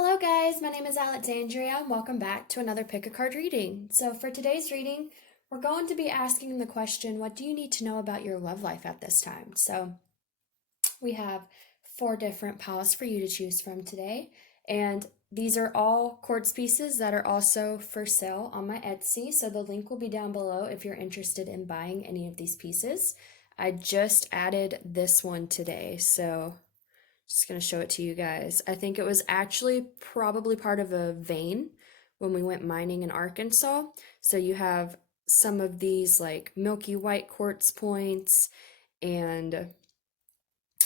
Hello guys, my name is Alexandria and welcome back to another pick a card reading. So for today's reading, we're going to be asking the question, what do you need to know about your love life at this time? So we have 4 different piles for you to choose from today, and these are all quartz pieces that are also for sale on my Etsy, so the link will be down below if you're interested in buying any of these pieces. I just added this one today, so just going to show it to you guys. I think it was actually probably part of a vein when we went mining in Arkansas. So you have some of these like milky white quartz points, and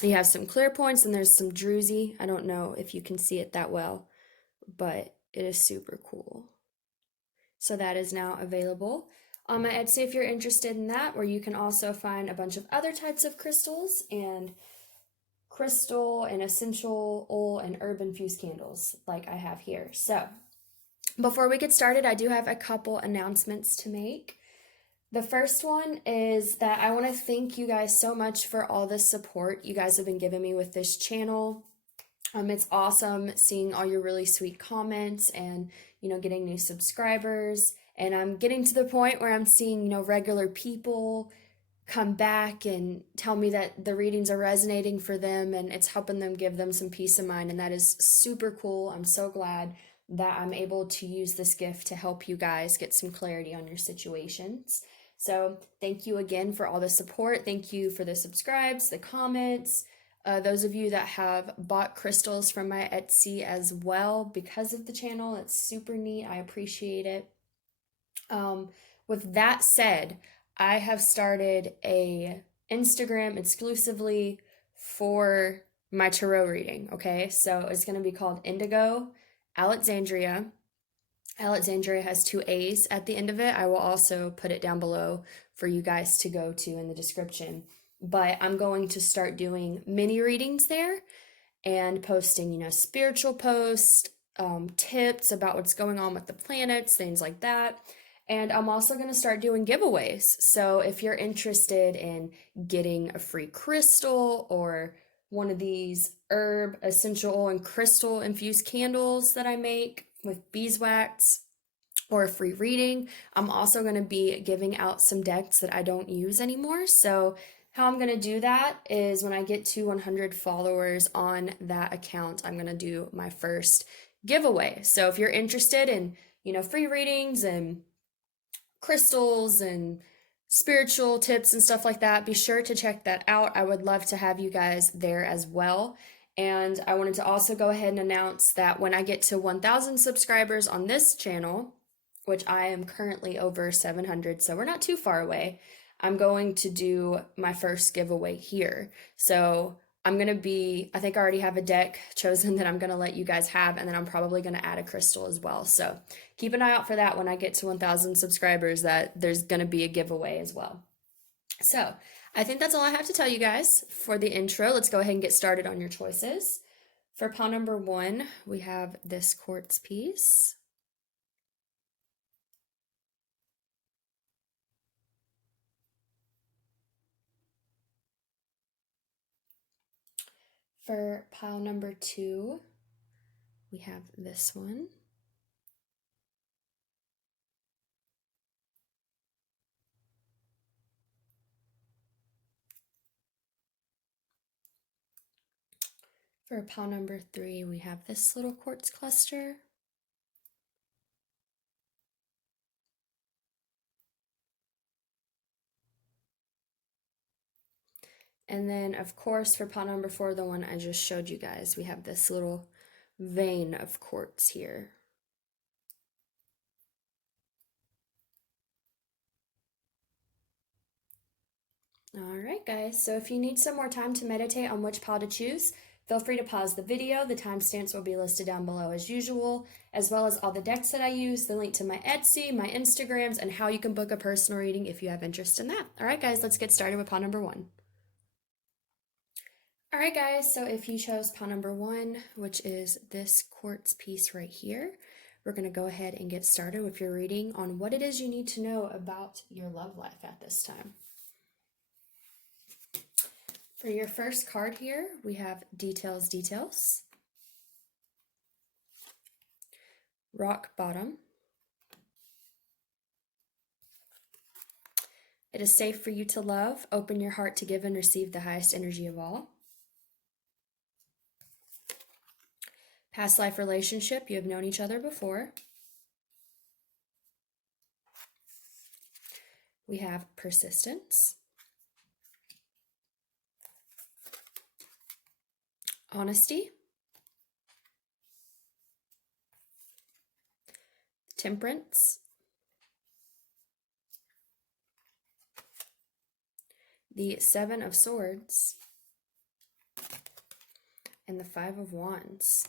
you have some clear points, and there's some druzy. I don't know if you can see it that well, but it is super cool. So that is now available on my Etsy if you're interested in that, where you can also find a bunch of other types of crystals and crystal and essential oil and herb infused candles like I have here. So before we get started, I do have a couple announcements to make. The first one is that I want to thank you guys so much for all the support you guys have been giving me with this channel. It's awesome seeing all your really sweet comments and, getting new subscribers. And I'm getting to the point where I'm seeing, regular people come back and tell me that the readings are resonating for them and it's helping them, give them some peace of mind. And that is super cool. I'm so glad that I'm able to use this gift to help you guys get some clarity on your situations. So thank you again for all the support. Thank you for the subscribes, the comments. Those of you that have bought crystals from my Etsy as well because of the channel, it's super neat. I appreciate it. With that said, I have started a Instagram exclusively for my tarot reading, okay? So it's going to be called Indigo Alexandria. Alexandria has 2 A's at the end of it. I will also put it down below for you guys to go to in the description. But I'm going to start doing mini readings there and posting, spiritual posts, tips about what's going on with the planets, things like that. And I'm also going to start doing giveaways. So if you're interested in getting a free crystal or one of these herb, essential oil, and crystal infused candles that I make with beeswax, or a free reading, I'm also going to be giving out some decks that I don't use anymore. So how I'm going to do that is when I get to 100 followers on that account, I'm going to do my first giveaway. So if you're interested in, free readings and crystals and spiritual tips and stuff like that, be sure to check that out. I would love to have you guys there as well. And I wanted to also go ahead and announce that when I get to 1,000 subscribers on this channel, which I am currently over 700, so we're not too far away, I'm going to do my first giveaway here. So I'm going to I think I already have a deck chosen that I'm going to let you guys have, and then I'm probably going to add a crystal as well. So keep an eye out for that when I get to 1,000 subscribers, that there's going to be a giveaway as well. So I think that's all I have to tell you guys for the intro. Let's go ahead and get started on your choices. For pile number 1, we have this quartz piece. For pile number 2, we have this one. For pile number 3, we have this little quartz cluster. And then, of course, for pile number 4, the one I just showed you guys, we have this little vein of quartz here. All right, guys, so if you need some more time to meditate on which pile to choose, feel free to pause the video. The timestamps will be listed down below as usual, as well as all the decks that I use, the link to my Etsy, my Instagrams, and how you can book a personal reading if you have interest in that. All right, guys, let's get started with pile number 1. All right, guys, so if you chose pile number 1, which is this quartz piece right here, we're going to go ahead and get started with your reading on what it is you need to know about your love life at this time. For your first card here, we have Details, Details. Rock bottom. It is safe for you to love. Open your heart to give and receive the highest energy of all. Past life relationship, you have known each other before. We have persistence. Honesty. Temperance. The Seven of Swords. And the Five of Wands.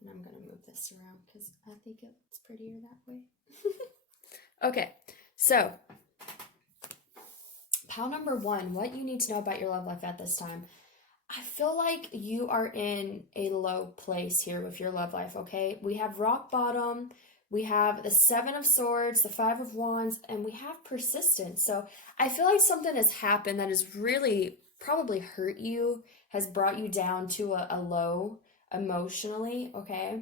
And I'm going to move this around because I think it's prettier that way. Okay, so pile number one, what you need to know about your love life at this time. I feel like you are in a low place here with your love life, okay? We have rock bottom, we have the Seven of Swords, the Five of Wands, and we have persistence. So I feel like something has happened that has really probably hurt you, has brought you down to a low emotionally, okay?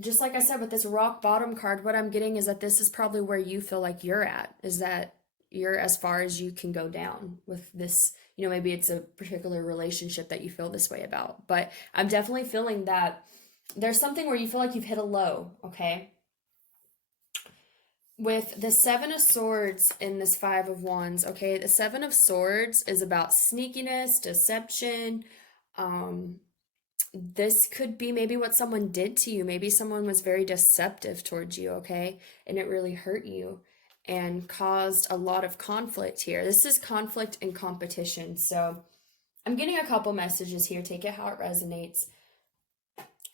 Just like I said with this rock bottom card, what I'm getting is that this is probably where you feel like you're at, is that you're as far as you can go down with this. You know, maybe it's a particular relationship that you feel this way about, but I'm definitely feeling that there's something where you feel like you've hit a low, okay? With the Seven of Swords and this Five of Wands, okay, the Seven of Swords is about sneakiness, deception. This could be maybe what someone did to you. Maybe someone was very deceptive towards you, okay, and it really hurt you and caused a lot of conflict here. This is conflict and competition. So I'm getting a couple messages here. Take it how it resonates.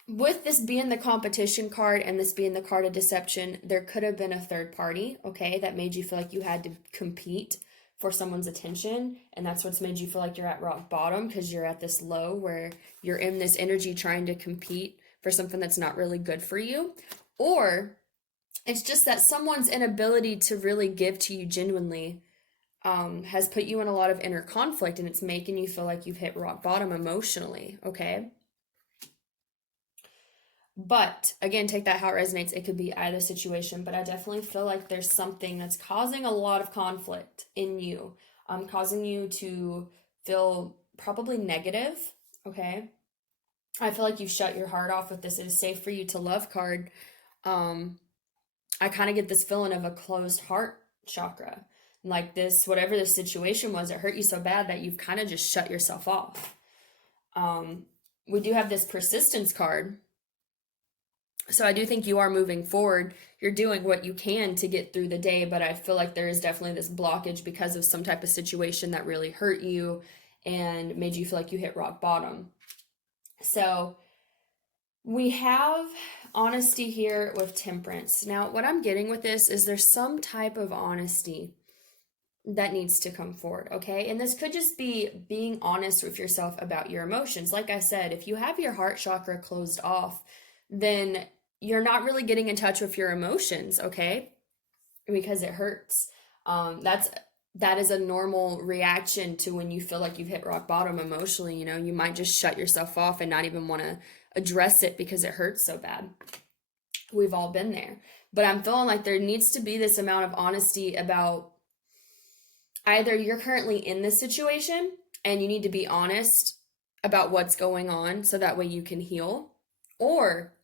With this being the competition card and this being the card of deception, there could have been a third party, okay, that made you feel like you had to compete for someone's attention. And that's what's made you feel like you're at rock bottom, because you're at this low where you're in this energy trying to compete for something that's not really good for you. Or it's just that someone's inability to really give to you genuinely has put you in a lot of inner conflict, and it's making you feel like you've hit rock bottom emotionally, okay? But again, take that how it resonates. It could be either situation, but I definitely feel like there's something that's causing a lot of conflict in you, causing you to feel probably negative, okay? I feel like you've shut your heart off with this. It is safe for you to love card. I kind of get this feeling of a closed heart chakra. Like this, whatever the situation was, it hurt you so bad that you've kind of just shut yourself off. We do have this persistence card. So I do think you are moving forward. You're doing what you can to get through the day, but I feel like there is definitely this blockage because of some type of situation that really hurt you and made you feel like you hit rock bottom. So we have honesty here with temperance. Now, what I'm getting with this is there's some type of honesty that needs to come forward, okay? And this could just be being honest with yourself about your emotions. Like I said, if you have your heart chakra closed off, then you're not really getting in touch with your emotions, okay? Because it hurts. That is a normal reaction to when you feel like you've hit rock bottom emotionally. You know, you might just shut yourself off and not even want to address it because it hurts so bad. We've all been there. But I'm feeling like there needs to be this amount of honesty about either you're currently in this situation and you need to be honest about what's going on so that way you can heal, or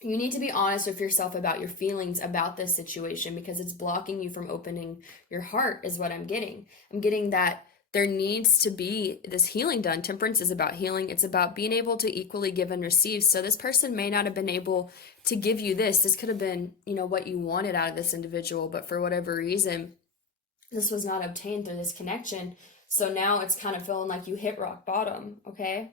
you need to be honest with yourself about your feelings about this situation because it's blocking you from opening your heart is what I'm getting. I'm getting that there needs to be this healing done. Temperance is about healing. It's about being able to equally give and receive. So this person may not have been able to give you this. This could have been, you know, what you wanted out of this individual, but for whatever reason, this was not obtained through this connection. So now it's kind of feeling like you hit rock bottom, okay?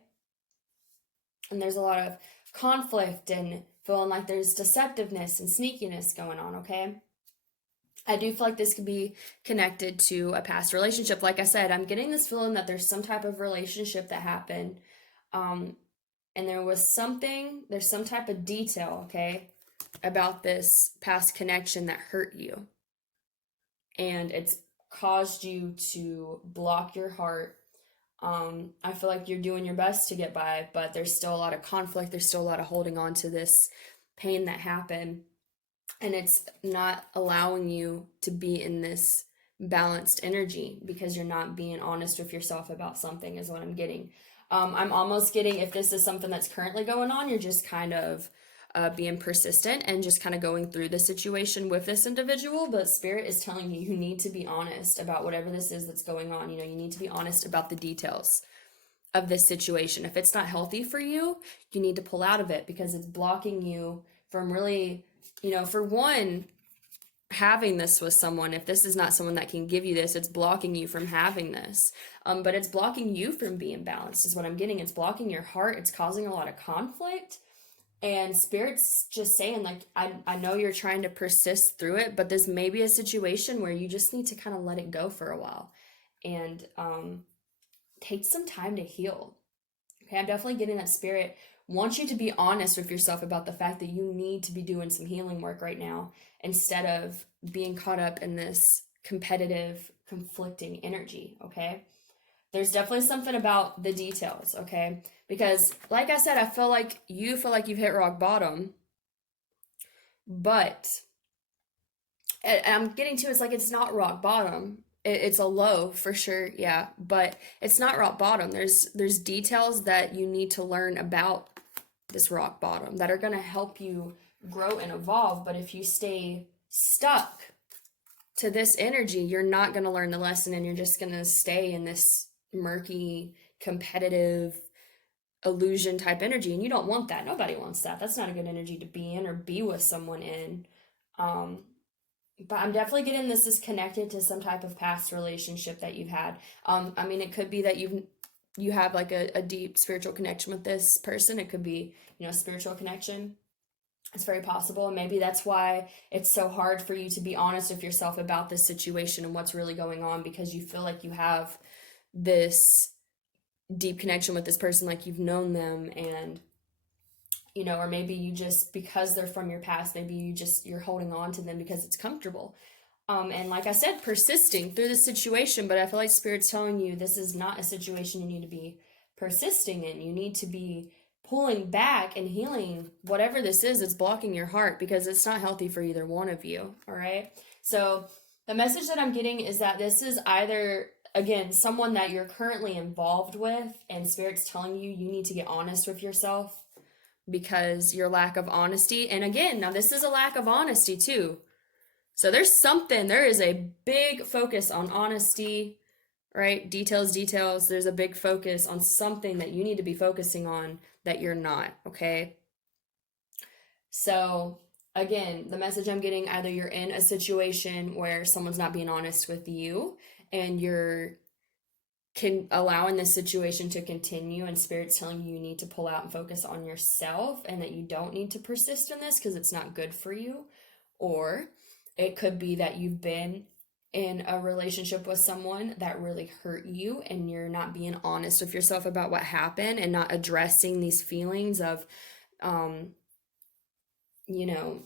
And there's a lot of conflict and feeling like there's deceptiveness and sneakiness going on, okay? I do feel like this could be connected to a past relationship. Like I said, I'm getting this feeling that there's some type of relationship that happened. And there's some type of detail, okay, about this past connection that hurt you. And it's caused you to block your heart I feel like you're doing your best to get by, but there's still a lot of conflict. There's still a lot of holding on to this pain that happened. And it's not allowing you to be in this balanced energy because you're not being honest with yourself about something, is what I'm getting. I'm almost getting, if this is something that's currently going on, you're just kind of being persistent and just kind of going through the situation with this individual. But Spirit is telling you, you need to be honest about whatever this is that's going on. You know, you need to be honest about the details of this situation. If it's not healthy for you, you need to pull out of it because it's blocking you from really, you know, for one, having this with someone. If this is not someone that can give you this, it's blocking you from having this. But it's blocking you from being balanced is what I'm getting. It's blocking your heart. It's causing a lot of conflict. And Spirit's just saying, like, I know you're trying to persist through it, but this may be a situation where you just need to kind of let it go for a while and take some time to heal. Okay, I'm definitely getting that Spirit wants you to be honest with yourself about the fact that you need to be doing some healing work right now instead of being caught up in this competitive, conflicting energy, okay? There's definitely something about the details, okay? Because, like I said, I feel like you've hit rock bottom, but and I'm getting to, it's like it's not rock bottom. It's a low for sure, yeah, but it's not rock bottom. There's details that you need to learn about this rock bottom that are going to help you grow and evolve. But if you stay stuck to this energy, you're not going to learn the lesson, and you're just going to stay in this murky, competitive, illusion type energy. And you don't want that. Nobody wants that. That's not a good energy to be in or be with someone in. But I'm definitely getting this is connected to some type of past relationship that you've had. I mean, it could be that you have like a deep spiritual connection with this person. It could be, you know, a spiritual connection. It's very possible. And maybe that's why it's so hard for you to be honest with yourself about this situation and what's really going on, because you feel like you have this deep connection with this person, like you've known them, and you know, or maybe you just, because they're from your past, maybe you're holding on to them because it's comfortable. And like I said, persisting through the situation, but I feel like Spirit's telling you this is not a situation you need to be persisting in. You need to be pulling back and healing whatever this is that's blocking your heart, because it's not healthy for either one of you, all right? So the message that I'm getting is that this is either, again, someone that you're currently involved with, and Spirit's telling you you need to get honest with yourself because your lack of honesty, and again, now this is a lack of honesty too. So there is a big focus on honesty, right? Details. There's a big focus on something that you need to be focusing on that you're not, okay? So again, the message I'm getting, either you're in a situation where someone's not being honest with you and you're allowing this situation to continue, and Spirit's telling you need to pull out and focus on yourself and that you don't need to persist in this because it's not good for you. Or it could be that you've been in a relationship with someone that really hurt you and you're not being honest with yourself about what happened and not addressing these feelings of, you know,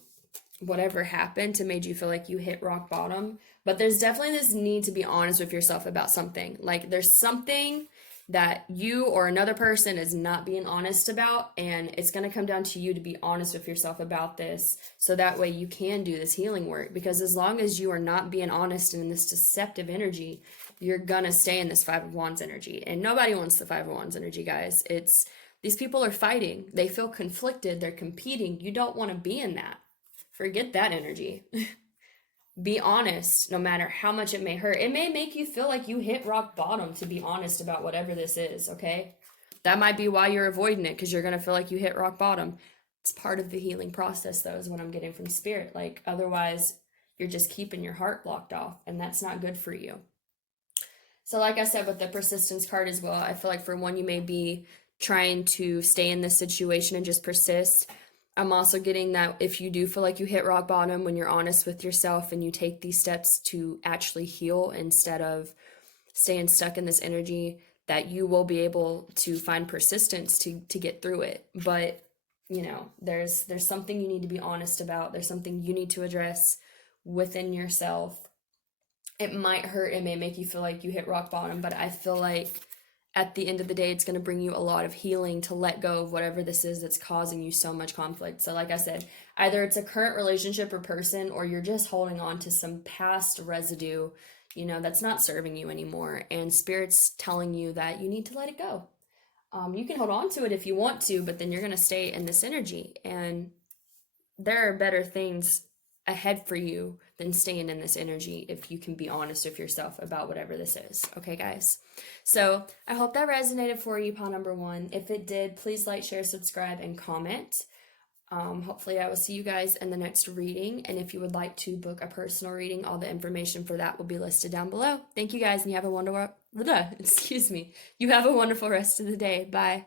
whatever happened to made you feel like you hit rock bottom. But there's definitely this need to be honest with yourself about something. Like there's something that you or another person is not being honest about, and it's going to come down to you to be honest with yourself about this, so that way you can do this healing work. Because as long as you are not being honest in this deceptive energy, you're going to stay in this Five of Wands energy. And nobody wants the Five of Wands energy, guys. These people are fighting. They feel conflicted. They're competing. You don't want to be in that. Forget that energy. Be honest, no matter how much it may hurt. It may make you feel like you hit rock bottom to be honest about whatever this is, okay? That might be why you're avoiding it, because you're going to feel like you hit rock bottom. It's part of the healing process, though, is what I'm getting from Spirit. Like, otherwise, you're just keeping your heart blocked off, and that's not good for you. So like I said, with the persistence card as well, I feel like for one, you may be trying to stay in this situation and just persist. I'm also getting that if you do feel like you hit rock bottom, when you're honest with yourself and you take these steps to actually heal instead of staying stuck in this energy, that you will be able to find persistence to get through it. But, you know, there's something you need to be honest about. There's something you need to address within yourself. It might hurt. It may make you feel like you hit rock bottom, but I feel like at the end of the day, it's going to bring you a lot of healing to let go of whatever this is that's causing you so much conflict. So like I said, either it's a current relationship or person, or you're just holding on to some past residue, that's not serving you anymore. And Spirit's telling you that you need to let it go. You can hold on to it if you want to, but then you're going to stay in this energy. And there are better things ahead for you than staying in this energy if you can be honest with yourself about whatever this is. Okay, guys? So I hope that resonated for you, pile number 1. If it did, please like, share, subscribe, and comment. Hopefully I will see you guys in the next reading. And if you would like to book a personal reading, all the information for that will be listed down below. Thank you guys, and you have a wonderful, you have a wonderful rest of the day. Bye.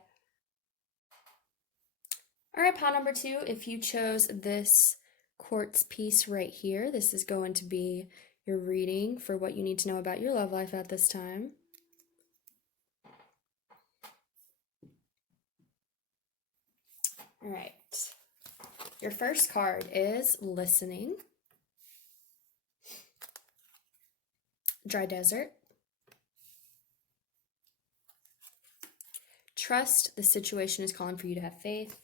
All right, pile number 2, if you chose this quartz piece right here, this is going to be your reading for what you need to know about your love life at this time. All right. Your first card is listening, dry desert, trust, the situation is calling for you to have faith,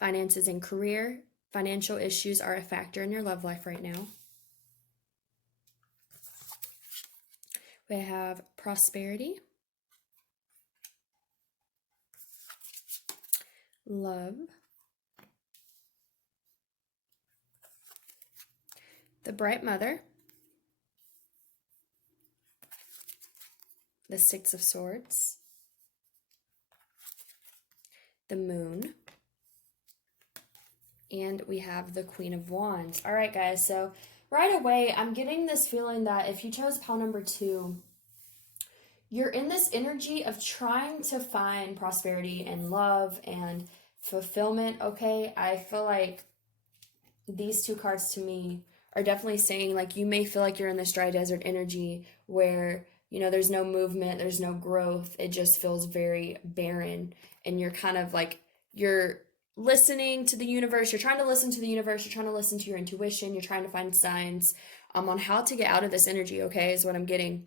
finances and career, financial issues are a factor in your love life right now. We have prosperity, love, the bright mother, the 6 of swords, the moon, and we have the Queen of Wands. All right, guys, so right away, I'm getting this feeling that if you chose pile number 2, you're in this energy of trying to find prosperity and love and fulfillment, okay? I feel like these 2 cards to me are definitely saying, like, you may feel like you're in this dry desert energy where, there's no movement, there's no growth. It just feels very barren. And you're kind of like, you're listening to the universe. You're trying to listen to the universe. You're trying to listen to your intuition. You're trying to find signs on how to get out of this energy, okay, is what I'm getting.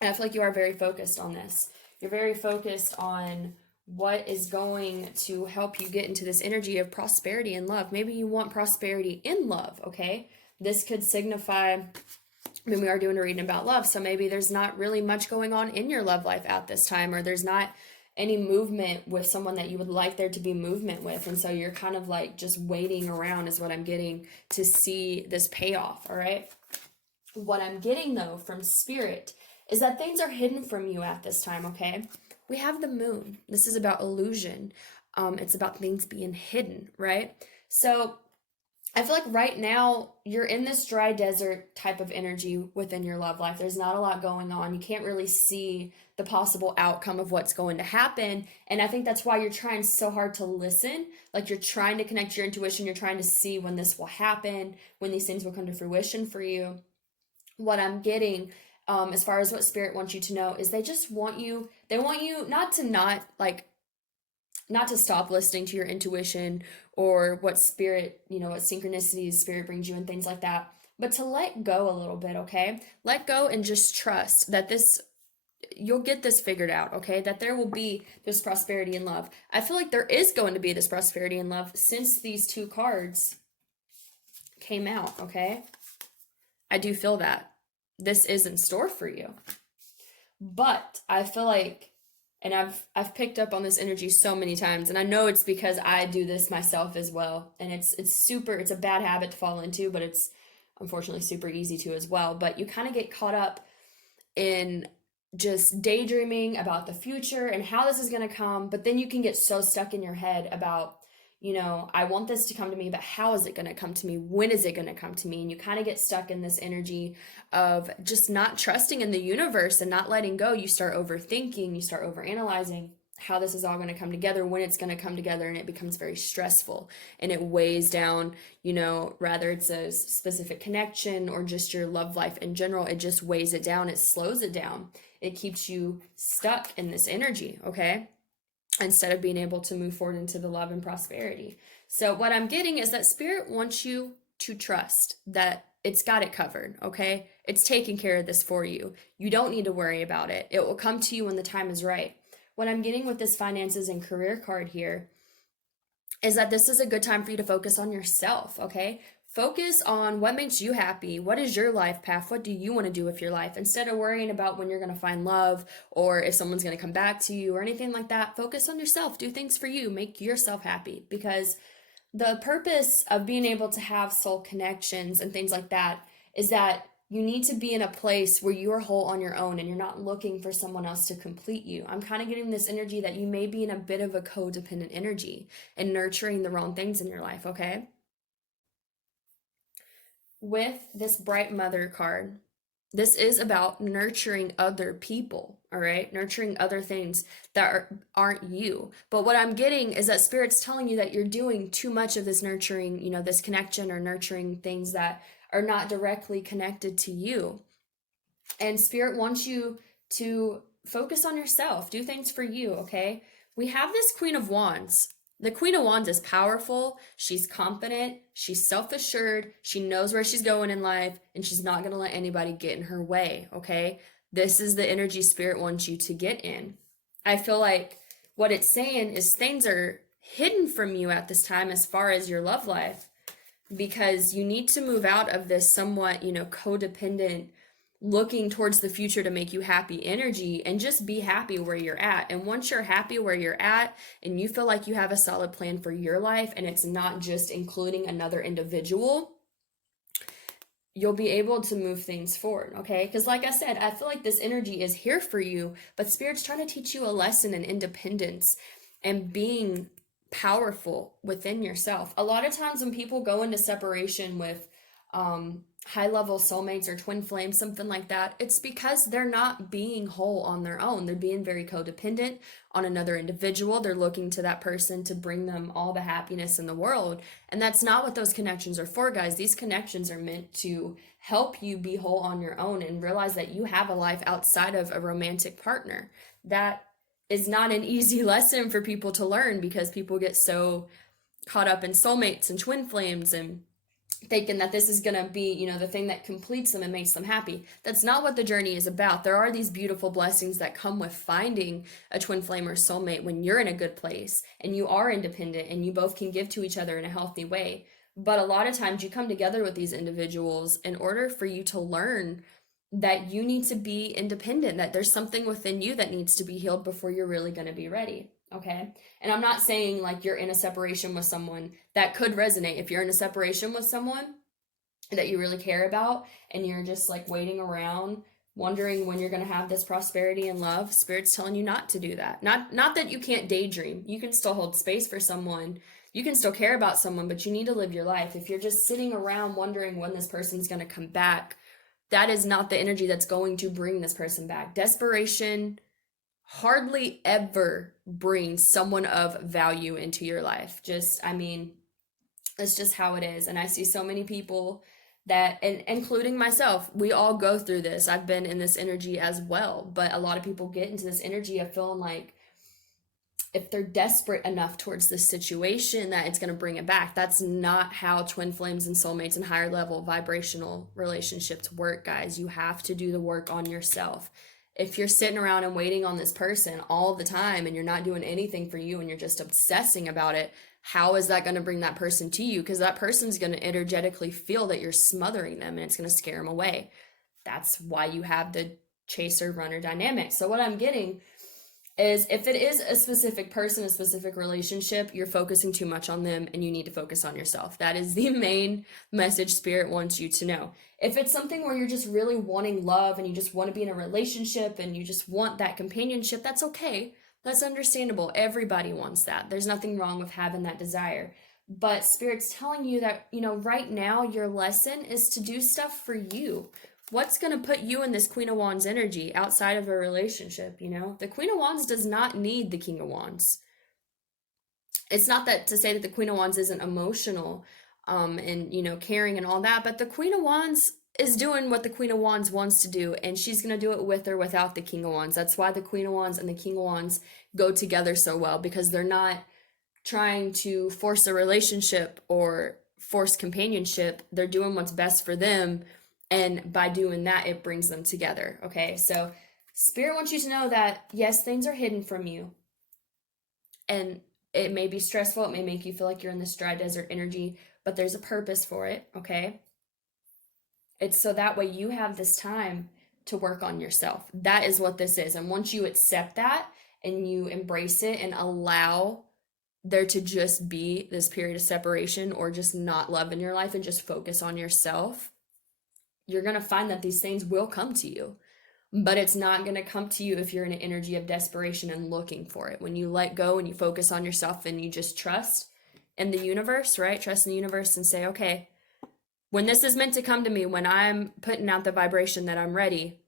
And I feel like you are very focused on this. You're very focused on what is going to help you get into this energy of prosperity and love. Maybe you want prosperity in love, okay? This could signify, we are doing a reading about love, so maybe there's not really much going on in your love life at this time, or there's not any movement with someone that you would like there to be movement with, and so you're kind of like just waiting around is what I'm getting to see this payoff, all right? What I'm getting, though, from Spirit is that things are hidden from you at this time, okay? We have the moon. This is about illusion. It's about things being hidden, right? So I feel like right now you're in this dry desert type of energy within your love life. There's not a lot going on. You can't really see the possible outcome of what's going to happen. And I think that's why you're trying so hard to listen. Like, you're trying to connect your intuition. You're trying to see when this will happen, when these things will come to fruition for you. What I'm getting as far as what Spirit wants you to know is they want you not to stop listening to your intuition or what Spirit, what synchronicities Spirit brings you and things like that, but to let go a little bit, okay? Let go and just trust that you'll get this figured out, okay? That there will be this prosperity and love. I feel like there is going to be this prosperity and love since these 2 cards came out, okay? I do feel that this is in store for you. But I feel like, and I've picked up on this energy so many times, and I know it's because I do this myself as well. And it's a bad habit to fall into, but it's unfortunately super easy to as well. But you kind of get caught up in just daydreaming about the future and how this is going to come, but then you can get so stuck in your head about, I want this to come to me, but how is it going to come to me? When is it going to come to me? And you kind of get stuck in this energy of just not trusting in the universe and not letting go. You start overthinking, you start overanalyzing how this is all going to come together, when it's going to come together, and it becomes very stressful and it weighs down, rather it's a specific connection or just your love life in general. It just weighs it down. It slows it down. It keeps you stuck in this energy, okay? Instead of being able to move forward into the love and prosperity. So what I'm getting is that Spirit wants you to trust that it's got it covered, okay? It's taking care of this for you. You don't need to worry about it. It will come to you when the time is right. What I'm getting with this finances and career card here is that this is a good time for you to focus on yourself, okay? Focus on what makes you happy. What is your life path? What do you want to do with your life? Instead of worrying about when you're going to find love or if someone's going to come back to you or anything like that, focus on yourself. Do things for you. Make yourself happy, because the purpose of being able to have soul connections and things like that is that you need to be in a place where you're whole on your own and you're not looking for someone else to complete you. I'm kind of getting this energy that you may be in a bit of a codependent energy and nurturing the wrong things in your life, okay? With this Bright Mother card, this is about nurturing other people, all right? Nurturing other things that aren't you. But what I'm getting is that Spirit's telling you that you're doing too much of this nurturing, this connection or nurturing things that are not directly connected to you. And Spirit wants you to focus on yourself, do things for you, okay? We have this Queen of Wands. The Queen of Wands is powerful, she's confident, she's self-assured, she knows where she's going in life, and she's not going to let anybody get in her way, okay? This is the energy Spirit wants you to get in. I feel like what it's saying is things are hidden from you at this time as far as your love life, because you need to move out of this somewhat, codependent, looking towards the future to make you happy energy, and just be happy where you're at. And once you're happy where you're at and you feel like you have a solid plan for your life and it's not just including another individual, you'll be able to move things forward, okay? Because like I said, I feel like this energy is here for you, but Spirit's trying to teach you a lesson in independence and being powerful within yourself. A lot of times when people go into separation with high-level soulmates or twin flames, something like that, it's because they're not being whole on their own. They're being very codependent on another individual. They're looking to that person to bring them all the happiness in the world. And that's not what those connections are for, guys. These connections are meant to help you be whole on your own and realize that you have a life outside of a romantic partner. That is not an easy lesson for people to learn, because people get so caught up in soulmates and twin flames and thinking that this is going to be, the thing that completes them and makes them happy. That's not what the journey is about. There are these beautiful blessings that come with finding a twin flame or soulmate when you're in a good place and you are independent and you both can give to each other in a healthy way. But a lot of times you come together with these individuals in order for you to learn that you need to be independent, that there's something within you that needs to be healed before you're really going to be ready. Okay. And I'm not saying like you're in a separation with someone. That could resonate. If you're in a separation with someone that you really care about and you're just like waiting around wondering when you're going to have this prosperity and love, Spirit's telling you not to do that. Not that you can't daydream. You can still hold space for someone. You can still care about someone, but you need to live your life. If you're just sitting around wondering when this person's going to come back, that is not the energy that's going to bring this person back. Desperation hardly ever brings someone of value into your life. It's just how it is. And I see so many people that, and including myself, we all go through this. I've been in this energy as well, but a lot of people get into this energy of feeling like if they're desperate enough towards this situation that it's going to bring it back. That's not how twin flames and soulmates and higher level vibrational relationships work, guys. You have to do the work on yourself. If you're sitting around and waiting on this person all the time and you're not doing anything for you and you're just obsessing about it, how is that going to bring that person to you? Because that person's going to energetically feel that you're smothering them and it's going to scare them away. That's why you have the chaser runner dynamic. So what I'm getting is, if it is a specific person, a specific relationship, you're focusing too much on them and you need to focus on yourself. That is the main message Spirit wants you to know. If it's something where you're just really wanting love and you just want to be in a relationship and you just want that companionship, that's okay. That's understandable. Everybody wants that. There's nothing wrong with having that desire. But Spirit's telling you that, right now your lesson is to do stuff for you. What's going to put you in this Queen of Wands energy outside of a relationship, The Queen of Wands does not need the King of Wands. It's not that to say that the Queen of Wands isn't emotional and, caring and all that, but the Queen of Wands is doing what the Queen of Wands wants to do, and she's going to do it with or without the King of Wands. That's why the Queen of Wands and the King of Wands go together so well, because they're not trying to force a relationship or forced companionship. They're doing what's best for them, and by doing that, it brings them together. Okay, so Spirit wants you to know that yes, things are hidden from you, and it may be stressful. It may make you feel like you're in this dry desert energy, but there's a purpose for it. Okay, it's so that way you have this time to work on yourself. That is what this is. And once you accept that and you embrace it and allow there to just be this period of separation or just not love in your life and just focus on yourself, you're going to find that these things will come to you. But it's not going to come to you if you're in an energy of desperation and looking for it. When you let go and you focus on yourself and you just trust in the universe, right? Trust in the universe and say, okay, when this is meant to come to me, when I'm putting out the vibration that I'm ready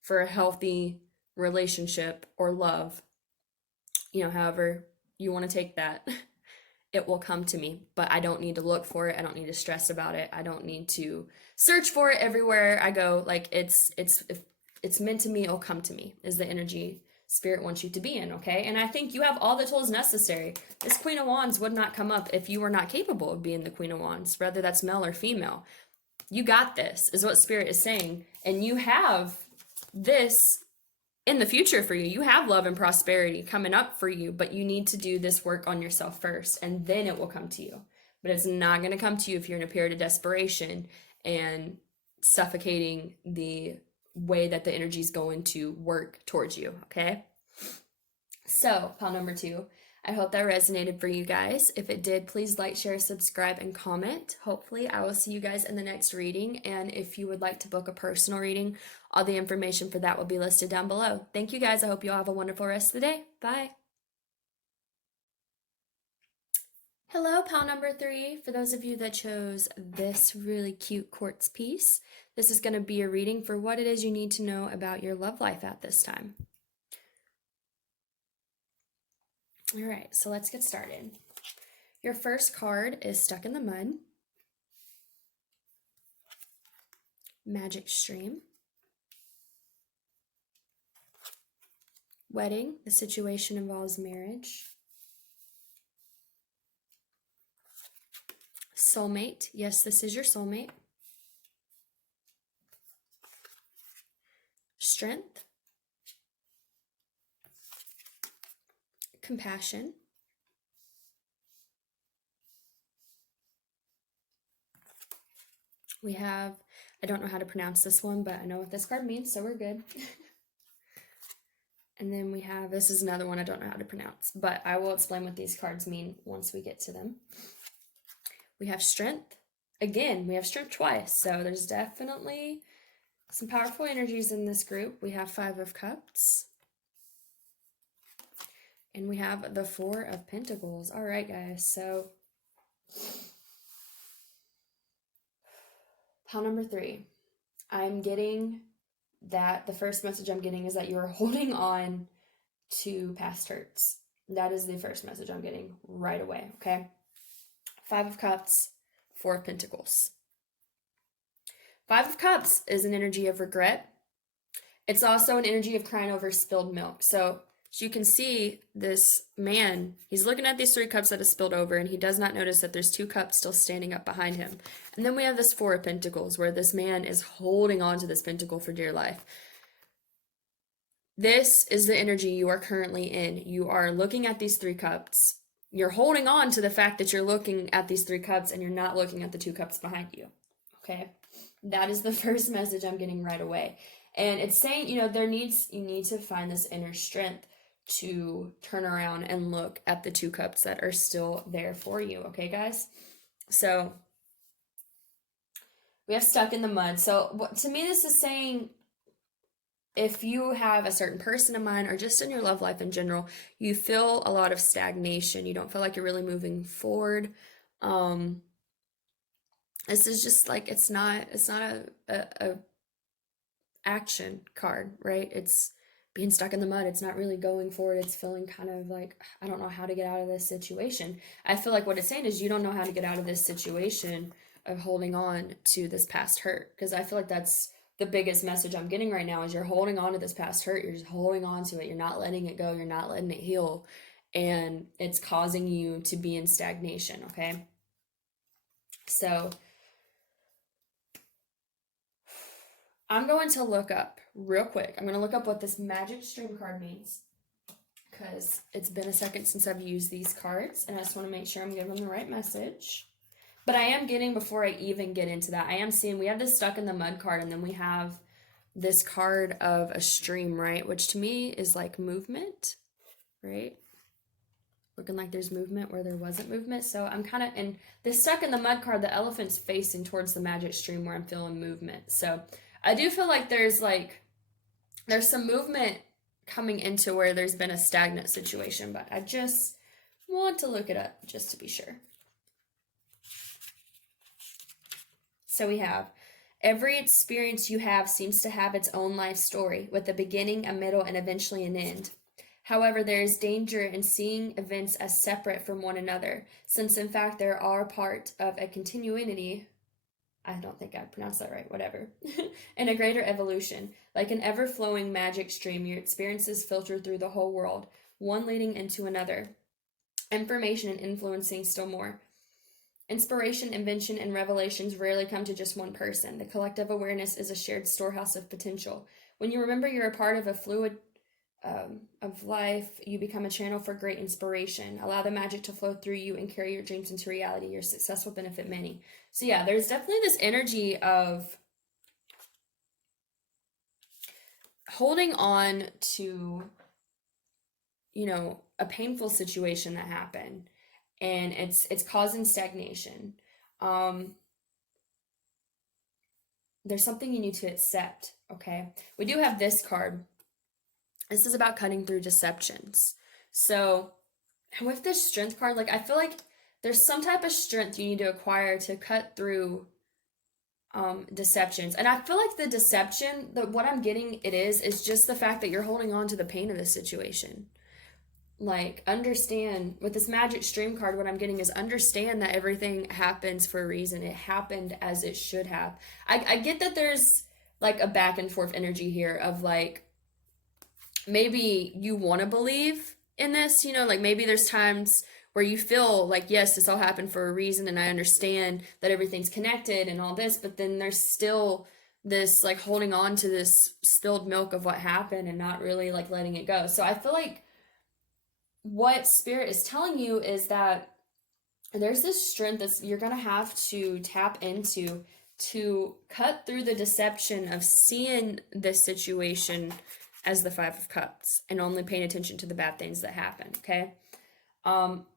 for a healthy relationship or love, however you want to take that, it will come to me. But I don't need to look for it. I don't need to stress about it. I don't need to search for it everywhere I go. Like if it's meant to me, it'll come to me, is the energy Spirit wants you to be in, okay? And I think you have all the tools necessary. This Queen of Wands would not come up if you were not capable of being the Queen of Wands, whether that's male or female. You got this, is what Spirit is saying. And you have this in the future for you. You have love and prosperity coming up for you, but you need to do this work on yourself first, and then it will come to you. But it's not going to come to you if you're in a period of desperation and suffocating the way that the energy is going to work towards you, okay? So, pile number 2, I hope that resonated for you guys. If it did, please like, share, subscribe, and comment. Hopefully, I will see you guys in the next reading, and if you would like to book a personal reading, all the information for that will be listed down below. Thank you guys. I hope you all have a wonderful rest of the day. Bye. Hello, pile number 3. For those of you that chose this really cute quartz piece, this is going to be a reading for what it is you need to know about your love life at this time. All right, so let's get started. Your first card is Stuck in the Mud, Magic Stream, Wedding, the situation involves marriage, Soulmate, yes, this is your soulmate, Strength, Compassion, we have, I don't know how to pronounce this one, but I know what this card means, so we're good. And then we have, this is another one I don't know how to pronounce, but I will explain what these cards mean once we get to them. We have Strength. Again, we have Strength twice, so there's definitely some powerful energies in this group. We have 5 of Cups. And we have the 4 of Pentacles. All right, guys, so pile number 3. I'm getting that the first message I'm getting is that you're holding on to past hurts. That is the first message I'm getting right away, okay? 5 of Cups, 4 of Pentacles. 5 of Cups is an energy of regret. It's also an energy of crying over spilled milk. So as you can see, this man, he's looking at these 3 cups that have spilled over, and he does not notice that there's 2 cups still standing up behind him. And then we have this 4 of Pentacles, where this man is holding on to this pentacle for dear life. This is the energy you are currently in. You are looking at these 3 cups. You're holding on to the fact that you're looking at these 3 cups, and you're not looking at the 2 cups behind you. Okay? That is the first message I'm getting right away. And it's saying, you need to find this inner strength to turn around and look at the 2 cups that are still there for you. Okay, guys? So we have Stuck in the Mud. So to me, this is saying if you have a certain person in mind, or just in your love life in general, you feel a lot of stagnation. You don't feel like you're really moving forward. This is just like, it's not a action card, right? It's being stuck in the mud. It's not really going forward. It's feeling kind of like, I don't know how to get out of this situation. I feel like what it's saying is you don't know how to get out of this situation of holding on to this past hurt. Because I feel like that's the biggest message I'm getting right now, is you're holding on to this past hurt. You're just holding on to it. You're not letting it go. You're not letting it heal. And it's causing you to be in stagnation, okay? So I'm going to look up real quick. I'm going to look up what this magic stream card means, because it's been a second since I've used these cards, and I just want to make sure I'm giving them the right message. But I am getting, before I even get into that, I am seeing we have this stuck in the mud card, and then we have this card of a stream, right? Which to me is like movement, right? Looking like there's movement where there wasn't movement. So I'm kind of, and this stuck in the mud card, the elephant's facing towards the magic stream where I'm feeling movement. So I do feel like there's some movement coming into where there's been a stagnant situation, but I just want to look it up just to be sure. So we have, every experience you have seems to have its own life story, with a beginning, a middle, and eventually an end. However, there is danger in seeing events as separate from one another, since in fact there are part of a continuity, I don't think I pronounced that right, whatever, and a greater evolution. Like an ever-flowing magic stream, your experiences filter through the whole world, one leading into another. Information and influencing still more. Inspiration, invention, and revelations rarely come to just one person. The collective awareness is a shared storehouse of potential. When you remember you're a part of a fluid of life, you become a channel for great inspiration. Allow the magic to flow through you and carry your dreams into reality. Your success will benefit many. So yeah, there's definitely this energy of holding on to, a painful situation that happened, and it's causing stagnation. There's something you need to accept, okay? We do have this card. This is about cutting through deceptions. So with this strength card, I feel like there's some type of strength you need to acquire to cut through deceptions. And I feel like the deception, what I'm getting is just the fact that you're holding on to the pain of the situation. Understand, with this magic stream card, what I'm getting is understand that everything happens for a reason. It happened as it should have. I get that there's a back and forth energy here of maybe you want to believe in this, maybe there's times where you feel yes, this all happened for a reason, and I understand that everything's connected and all this, but then there's still this holding on to this spilled milk of what happened and not really letting it go. So I feel like what Spirit is telling you is that there's this strength that you're going to have to tap into to cut through the deception of seeing this situation as the Five of Cups and only paying attention to the bad things that happen, okay?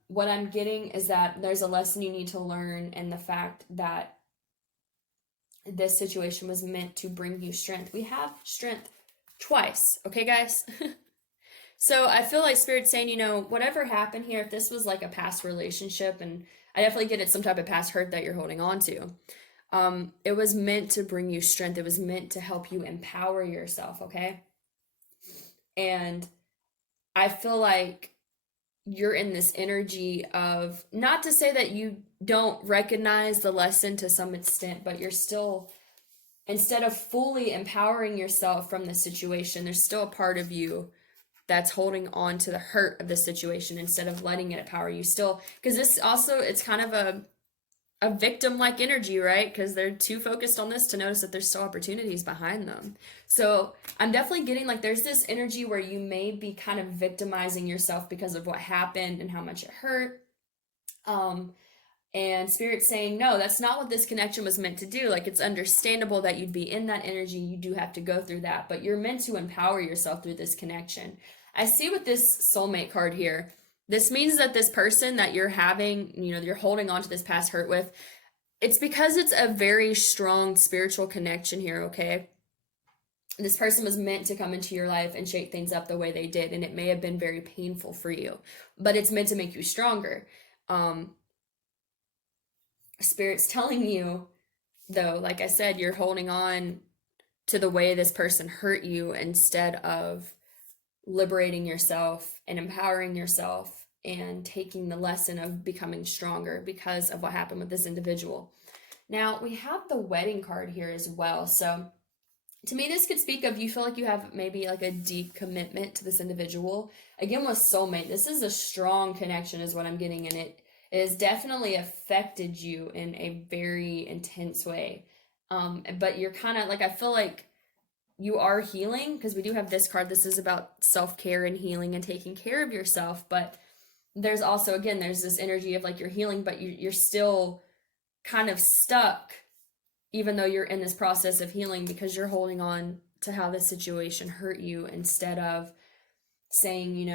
What I'm getting is that there's a lesson you need to learn, and the fact that this situation was meant to bring you strength. We have strength twice, okay, guys? So I feel like Spirit's saying, whatever happened here, if this was a past relationship, and I definitely get it's some type of past hurt that you're holding on to, it was meant to bring you strength. It was meant to help you empower yourself, okay? And I feel like you're in this energy of, not to say that you don't recognize the lesson to some extent, but you're still, instead of fully empowering yourself from the situation, there's still a part of you that's holding on to the hurt of the situation instead of letting it empower you still. Because this also, it's kind of a victim-like energy, right? Because they're too focused on this to notice that there's still opportunities behind them. So I'm definitely getting there's this energy where you may be kind of victimizing yourself because of what happened and how much it hurt. And Spirit's saying, no, that's not what this connection was meant to do. It's understandable that you'd be in that energy. You do have to go through that, but you're meant to empower yourself through this connection. I see with this soulmate card here, this means that this person that you're having, you're holding on to this past hurt with, it's because it's a very strong spiritual connection here, okay? This person was meant to come into your life and shake things up the way they did, and it may have been very painful for you, but it's meant to make you stronger. Spirit's telling you, though, like I said, you're holding on to the way this person hurt you instead of liberating yourself and empowering yourself and taking the lesson of becoming stronger because of what happened with this individual. Now, we have the wedding card here as well. So to me, this could speak of you feel like you have maybe a deep commitment to this individual. Again, with soulmate, this is a strong connection is what I'm getting, and It has definitely affected you in a very intense way. But you're kind of like, I feel like you are healing, because we do have this card. This is about self-care and healing and taking care of yourself. But there's also, again, there's this energy of like you're healing, but you're still kind of stuck, even though you're in this process of healing, because you're holding on to how this situation hurt you instead of saying,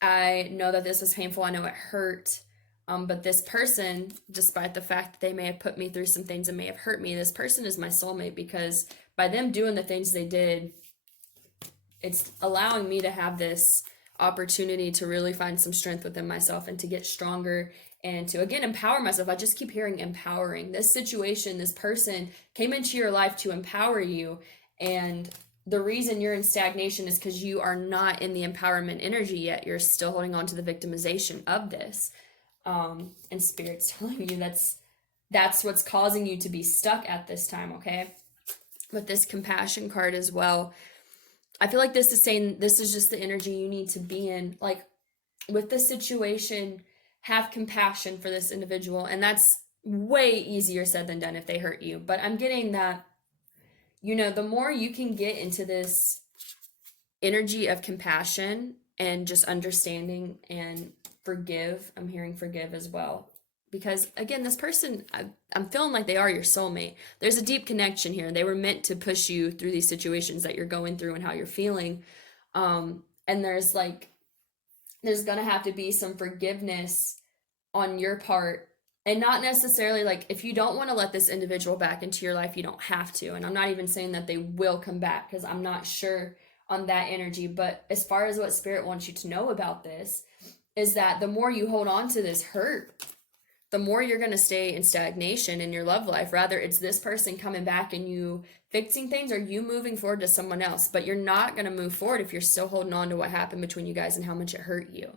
I know that this was painful. I know it hurt. But this person, despite the fact that they may have put me through some things and may have hurt me, this person is my soulmate, because by them doing the things they did, it's allowing me to have this opportunity to really find some strength within myself and to get stronger and to, again, empower myself. I just keep hearing empowering. This situation, this person came into your life to empower you. And the reason you're in stagnation is because you are not in the empowerment energy yet. You're still holding on to the victimization of this. And Spirit's telling you that's what's causing you to be stuck at this time, okay? With this compassion card as well, I feel like this is saying this is just the energy you need to be in. Like, with this situation, have compassion for this individual. And that's way easier said than done if they hurt you. But I'm getting that, the more you can get into this energy of compassion and just understanding and forgive. I'm hearing forgive as well. Because, again, this person, I'm feeling like they are your soulmate. There's a deep connection here. They were meant to push you through these situations that you're going through and how you're feeling. And there's going to have to be some forgiveness on your part. And not necessarily, like, if you don't want to let this individual back into your life, you don't have to. And I'm not even saying that they will come back, because I'm not sure on that energy. But as far as what Spirit wants you to know about this, is that the more you hold on to this hurt, the more you're going to stay in stagnation in your love life. Rather, it's this person coming back and you fixing things, or you moving forward to someone else. But you're not going to move forward if you're still holding on to what happened between you guys and how much it hurt you.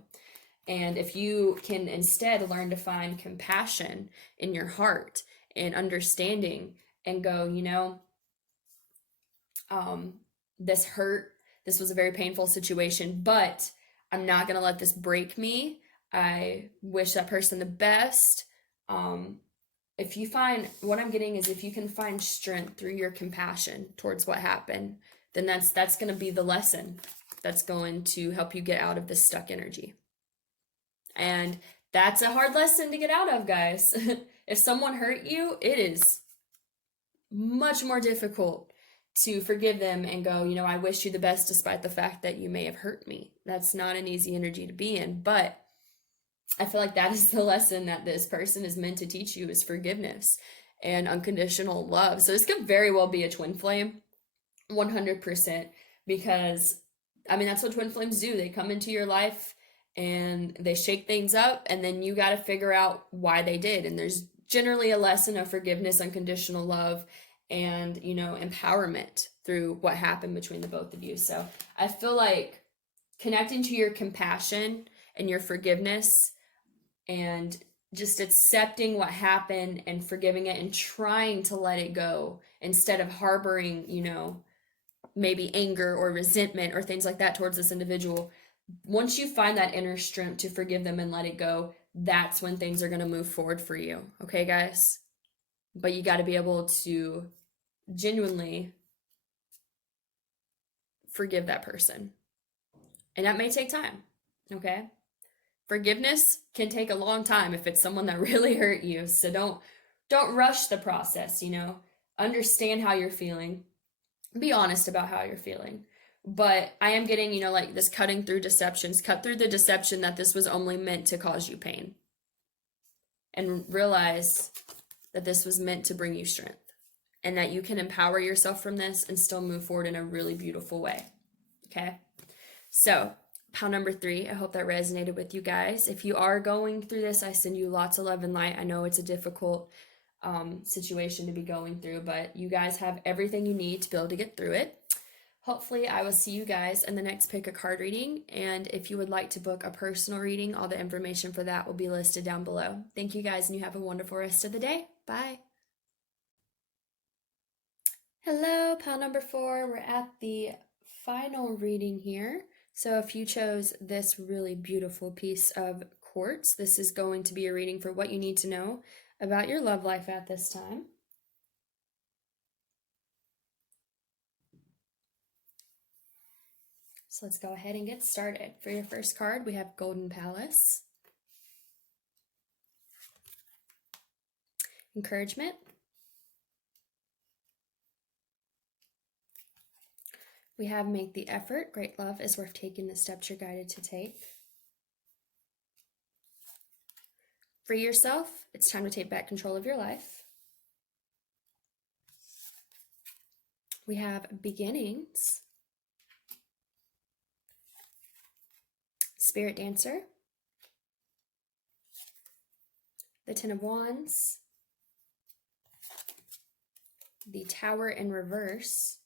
And if you can instead learn to find compassion in your heart and understanding and go, this hurt, this was a very painful situation, but I'm not going to let this break me. I wish that person the best. If you find, what I'm getting is, if you can find strength through your compassion towards what happened, then that's going to be the lesson that's going to help you get out of this stuck energy. And that's a hard lesson to get out of, guys. If someone hurt you, it is much more difficult to forgive them and go, I wish you the best despite the fact that you may have hurt me. That's not an easy energy to be in. But I feel like that is the lesson that this person is meant to teach you, is forgiveness and unconditional love. So this could very well be a twin flame, 100%, because, that's what twin flames do. They come into your life and they shake things up, and then you got to figure out why they did. And there's generally a lesson of forgiveness, unconditional love, and, empowerment through what happened between the both of you. So I feel like connecting to your compassion and your forgiveness and just accepting what happened and forgiving it and trying to let it go instead of harboring, maybe anger or resentment or things like that towards this individual. Once you find that inner strength to forgive them and let it go, that's when things are going to move forward for you. Okay, guys? But you got to be able to genuinely forgive that person. And that may take time. Okay? Forgiveness can take a long time if it's someone that really hurt you. So don't rush the process, Understand how you're feeling. Be honest about how you're feeling. But I am getting, like this cutting through deceptions. Cut through the deception that this was only meant to cause you pain. And realize that this was meant to bring you strength. And that you can empower yourself from this and still move forward in a really beautiful way. Okay? So, pile number 3, I hope that resonated with you guys. If you are going through this, I send you lots of love and light. I know it's a difficult situation to be going through, but you guys have everything you need to be able to get through it. Hopefully, I will see you guys in the next Pick a Card reading. And if you would like to book a personal reading, all the information for that will be listed down below. Thank you guys, and you have a wonderful rest of the day. Bye. Hello, pile number 4. We're at the final reading here. So if you chose this really beautiful piece of quartz. This is going to be a reading for what you need to know about your love life at this time. So let's go ahead and get started. For your first card, we have Golden Palace. Encouragement. We have Make the Effort. Great love is worth taking the steps you're guided to take. Free yourself. It's time to take back control of your life. We have Beginnings. Spirit Dancer. The Ten of Wands. The Tower in reverse.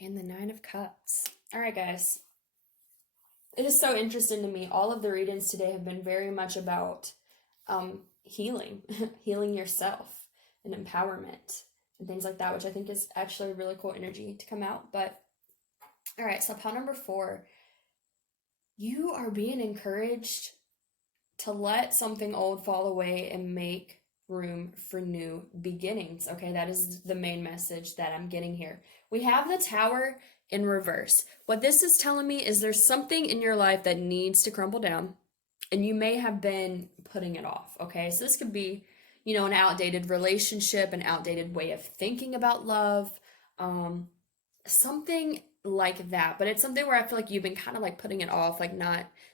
And the Nine of Cups. All right, guys. It is so interesting to me. All of the readings today have been very much about healing, healing yourself and empowerment and things like that, which I think is actually a really cool energy to come out. But all right, so pile number 4, you are being encouraged to let something old fall away and make room for new beginnings. Okay, that is the main message that I'm getting here. We have the Tower in reverse. What this is telling me is there's something in your life that needs to crumble down, and you may have been putting it off. Okay, so this could be, you know, an outdated relationship, an outdated way of thinking about love, something like that. But it's something where I feel like you've been kind of like putting it off, like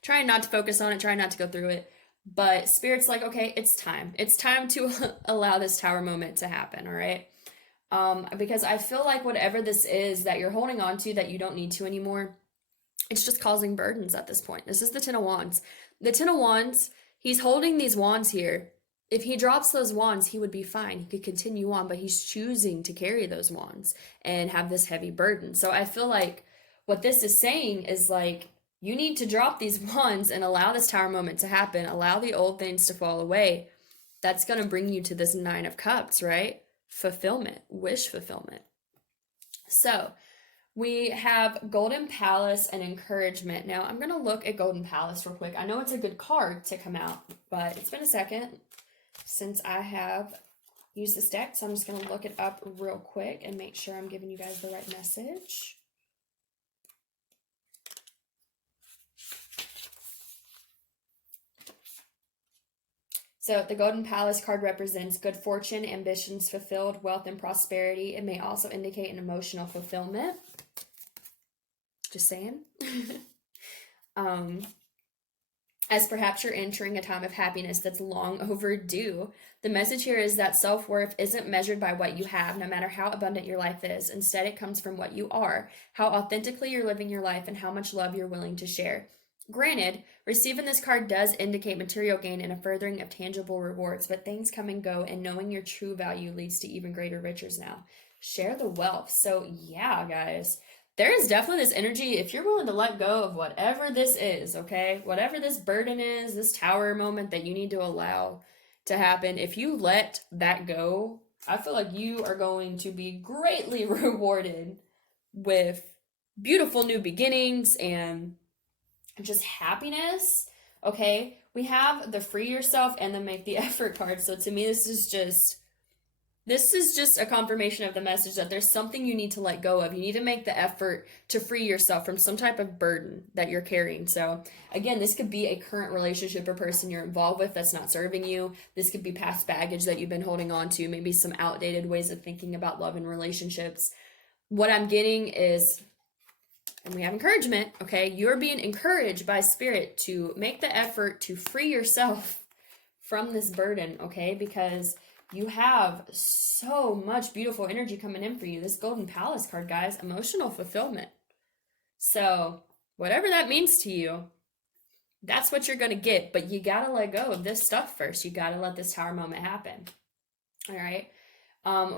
trying not to focus on it, trying not to go through it. But Spirit's like, okay, it's time. It's time to allow this Tower moment to happen, all right? Because I feel like whatever this is that you're holding on to that you don't need to anymore, it's just causing burdens at this point. This is the Ten of Wands. The Ten of Wands, he's holding these wands here. If he drops those wands, he would be fine. He could continue on, but he's choosing to carry those wands and have this heavy burden. So I feel like what this is saying is like, you need to drop these wands and allow this Tower moment to happen. Allow the old things to fall away. That's going to bring you to this Nine of Cups, right? Fulfillment, wish fulfillment. So we have Golden Palace and encouragement. Now I'm going to look at Golden Palace real quick. I know it's a good card to come out, but it's been a second since I have used this deck. So I'm just going to look it up real quick and make sure I'm giving you guys the right message. So the Golden Palace card represents good fortune, ambitions fulfilled, wealth, and prosperity. It may also indicate an emotional fulfillment. Just saying. As perhaps you're entering a time of happiness that's long overdue. The message here is that self-worth isn't measured by what you have, no matter how abundant your life is. Instead, it comes from what you are, how authentically you're living your life, and how much love you're willing to share. Granted, receiving this card does indicate material gain and a furthering of tangible rewards, but things come and go, and knowing your true value leads to even greater riches now. Share the wealth. So yeah, guys, there is definitely this energy, if you're willing to let go of whatever this is, okay? Whatever this burden is, this Tower moment that you need to allow to happen, if you let that go, I feel like you are going to be greatly rewarded with beautiful new beginnings and just happiness. Okay, we have the Free Yourself and the Make the Effort card. So to me, this is just a confirmation of the message that there's something you need to let go of. You need to make the effort to free yourself from some type of burden that you're carrying. So again, this could be a current relationship or person you're involved with that's not serving you. This could be past baggage that you've been holding on to, maybe some outdated ways of thinking about love and relationships. What I'm getting is, and we have encouragement, okay? You're being encouraged by Spirit to make the effort to free yourself from this burden, okay? Because you have so much beautiful energy coming in for you. This Golden Palace card, guys, emotional fulfillment. So whatever that means to you, that's what you're going to get. But you got to let go of this stuff first. You got to let this Tower moment happen. All right.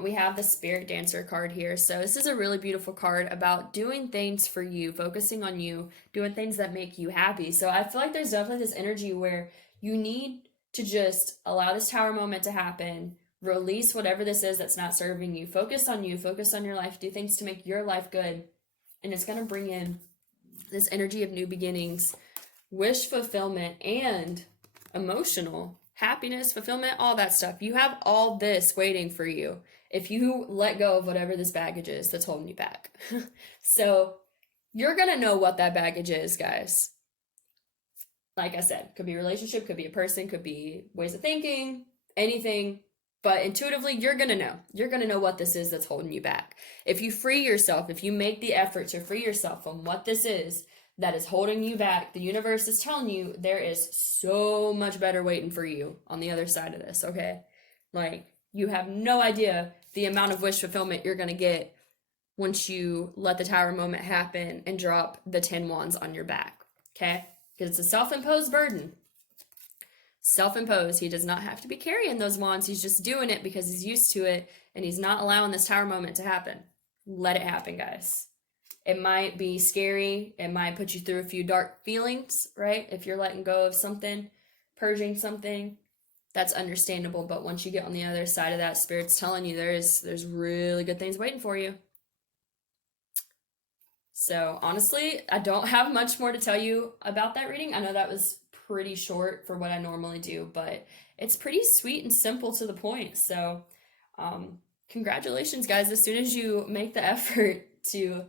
We have the Spirit Dancer card here. So this is a really beautiful card about doing things for you, focusing on you, doing things that make you happy. So I feel like there's definitely this energy where you need to just allow this Tower moment to happen, release whatever this is that's not serving you, focus on you, focus on your life, do things to make your life good. And it's going to bring in this energy of new beginnings, wish fulfillment, and emotional happiness, fulfillment, all that stuff. You have all this waiting for you if you let go of whatever this baggage is that's holding you back. So you're going to know what that baggage is, guys. Like I said, could be a relationship, could be a person, could be ways of thinking, anything. But intuitively, you're going to know. You're going to know what this is that's holding you back. If you free yourself, if you make the effort to free yourself from what this is that is holding you back, the universe is telling you there is so much better waiting for you on the other side of this, okay? Like, you have no idea the amount of wish fulfillment you're going to get once you let the Tower moment happen and drop the 10 wands on your back, okay? Because it's a self-imposed burden. Self-imposed. He does not have to be carrying those wands. He's just doing it because he's used to it, and he's not allowing this Tower moment to happen. Let it happen, guys. It might be scary. It might put you through a few dark feelings, right? If you're letting go of something, purging something, that's understandable. But once you get on the other side of that, Spirit's telling you there's really good things waiting for you. So honestly, I don't have much more to tell you about that reading. I know that was pretty short for what I normally do, but it's pretty sweet and simple to the point. So congratulations, guys. As soon as you make the effort to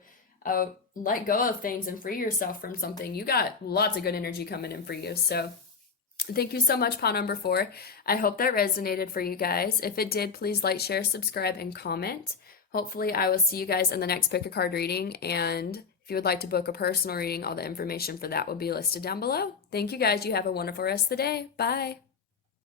let go of things and free yourself from something, you got lots of good energy coming in for you. So thank you so much, pile number 4. I hope that resonated for you guys. If it did, please like, share, subscribe, and comment. Hopefully, I will see you guys in the next pick a card reading. And if you would like to book a personal reading, all the information for that will be listed down below. Thank you guys. You have a wonderful rest of the day. Bye.